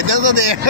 इधर तो देख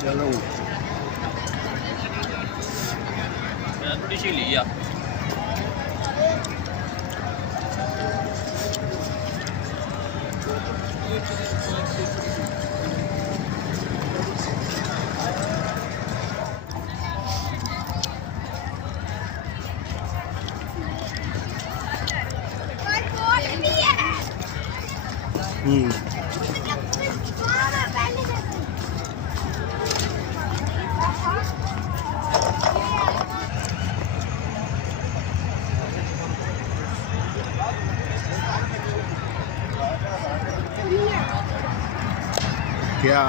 चलो थोड़ी सी लिया क्या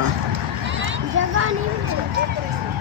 जगह नहीं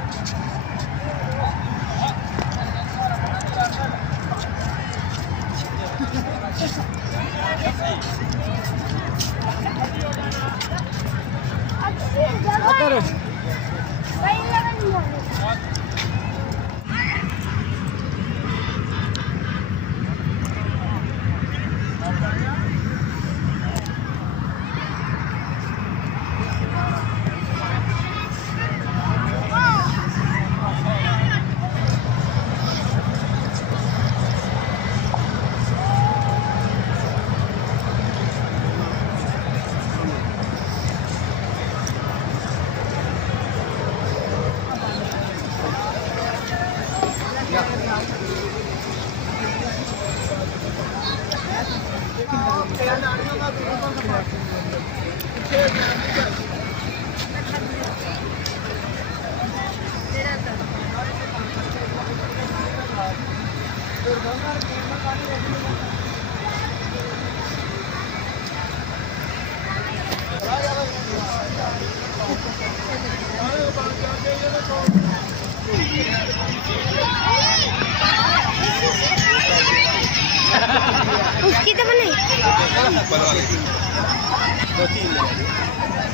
उसकी तो बने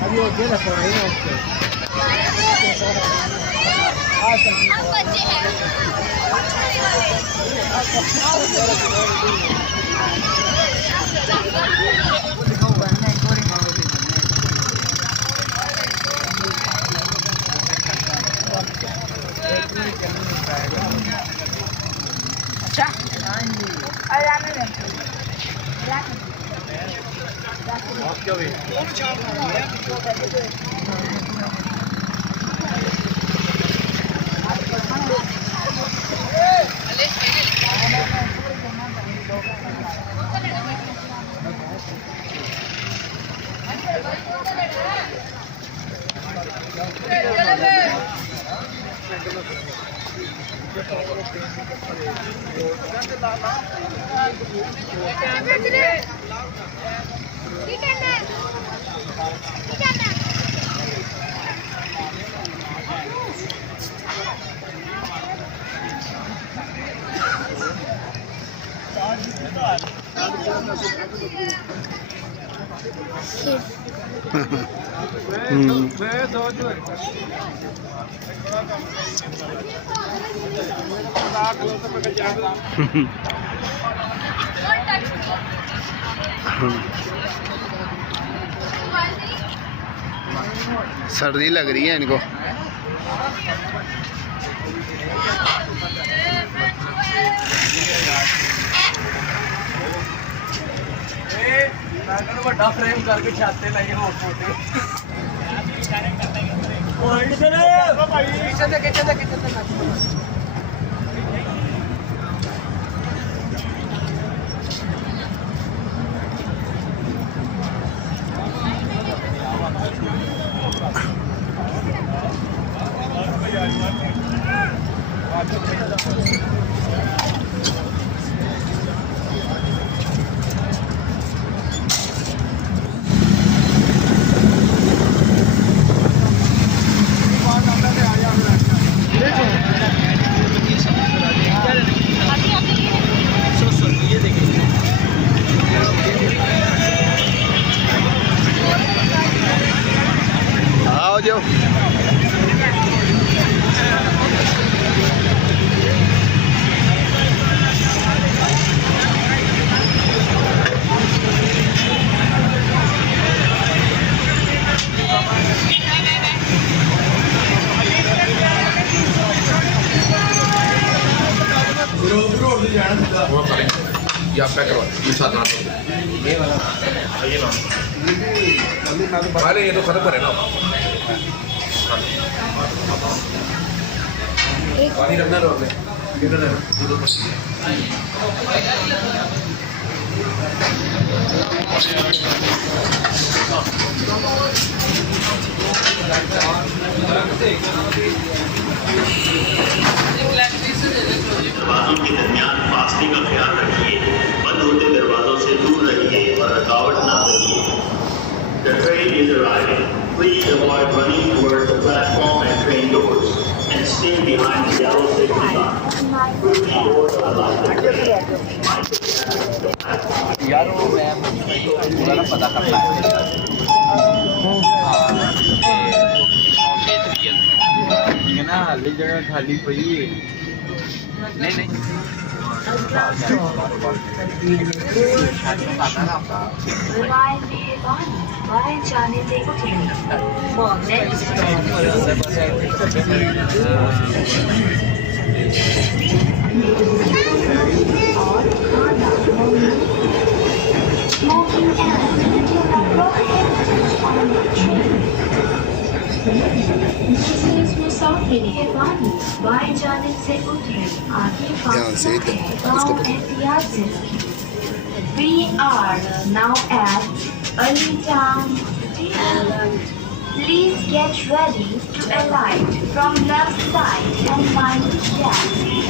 अभी वो दे रखा है ना उसको बच्चे हैं अच्छा और आने में क्या हुई सर्दी लग रही है इनको। बड़ा फ्रेम करके छाते लगे हो फोटो आओ जो या पैक करवा ये साथ ना अरे ये तो खत्म करे ना पानी रखना रो अपने दरवाजों के दरमियान फासले का ख्याल रखिए, बंद होते दरवाजों से दूर रहिए और रुकावट ना करिए। The train is arriving. Please avoid running towards the platform and train doors and stay behind the yellow safety line. Push the doors along the train. यार वो मैं पूरा ना पता करना है ये ना हाली जगह खाली पड़ी है नहीं नहीं जाने से कुछ और खाना smoking and on the train. Business मुसाफिर के वाली बाएं जाने से उतरे आगे ध्यान से एकदम उसको ऐतिहासिक We are now at Alitown Station. Please get ready to alight from left side and mind the gap.